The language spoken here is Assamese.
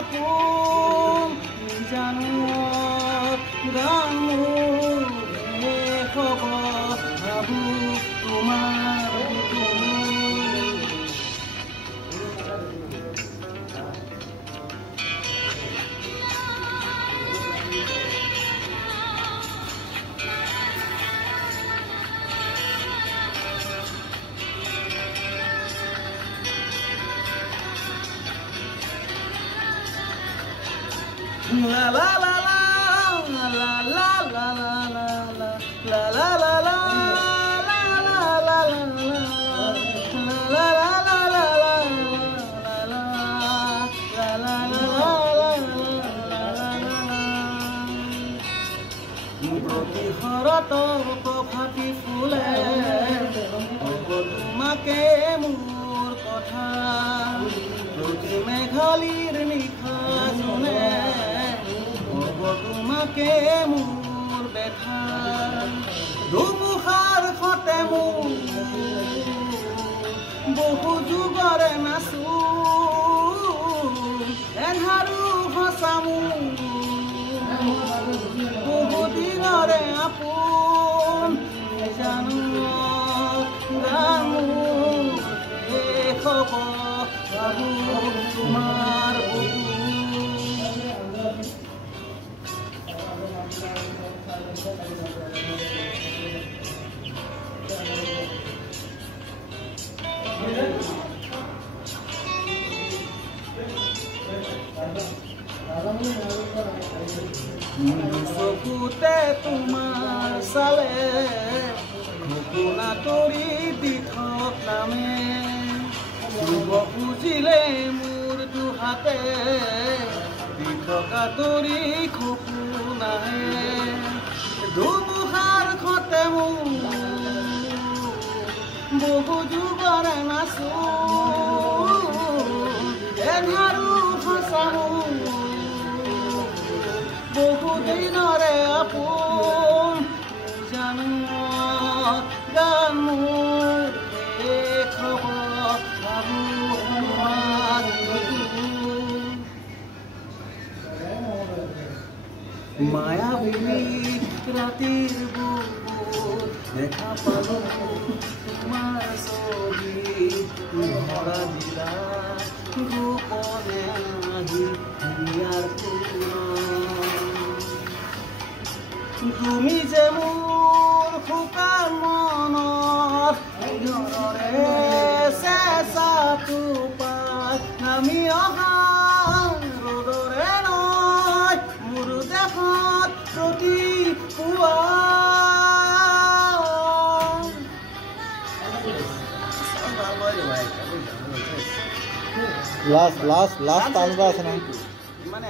আপোন জানো গান মোৰ শেষ হ'ব ভাবো তোমাৰ La la la la la la la la la la la la la প্ৰতিহৰতৰ প্ৰভাতী ফুলে তোমাকে মোৰ কথা প্ৰতি মেঘালীৰ নিশা জোনে তোমাকে মোৰ দেখা ধুমুহাৰ সতে মোৰ বহু যুগৰে নাচো এন্ধাৰো সঁচা মোৰ বহু দিনৰে আপোন জানো গান মোৰ শেষ হ'ব ভাবো তোমাৰ চকুতে তোমাৰ চালে সপোনা তৰি দি থক নামে চুব খুজিলে মোৰ দুহাতে দি থকা তৰি সপোনাহে ধুমুহাৰ সতে মোৰ বহু যুগৰে নাচো এন্ধাৰো সঁচা বহু দিনৰে আপোন জানো গান মোৰ শেষ হ'ব ভাবো তোমাৰ মায়াবী ৰাতিৰ বুকুত দেখা পালো তোমাৰ ছবি ধৰা দিলা গোপনে আহি হিয়াৰ তুমি যে মোৰ শুকান মনত চেঁচাটো পাত নামি অহা ৰ'দৰে নয় মোৰ দেশত প্ৰতি পুৱা লাষ্ট টান আছে না মানে